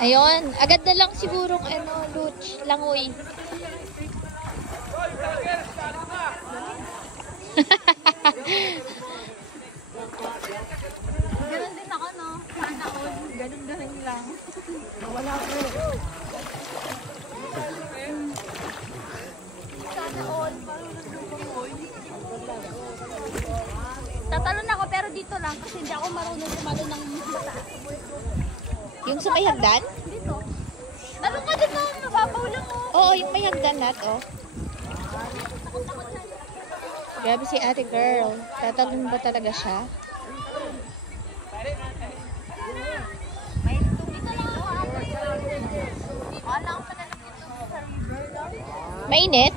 Ayun, agad na lang sigurong ano, Luch, langoy. Ganun din ako, no? Sana all. Ganun lang. Wala ko. Sana all. Tatalon ako pero dito lang kasi hindi ako marunong tumalo ng mataas. Yung sa may hagdan? Dito. Talon ka dito, mababaw lang oh. Oo, yung may hagdan na to. Grabe si ate girl. Tatalon ba talaga siya? Dito lang ako ate. Wala akong panalang dito sa river. Mainit?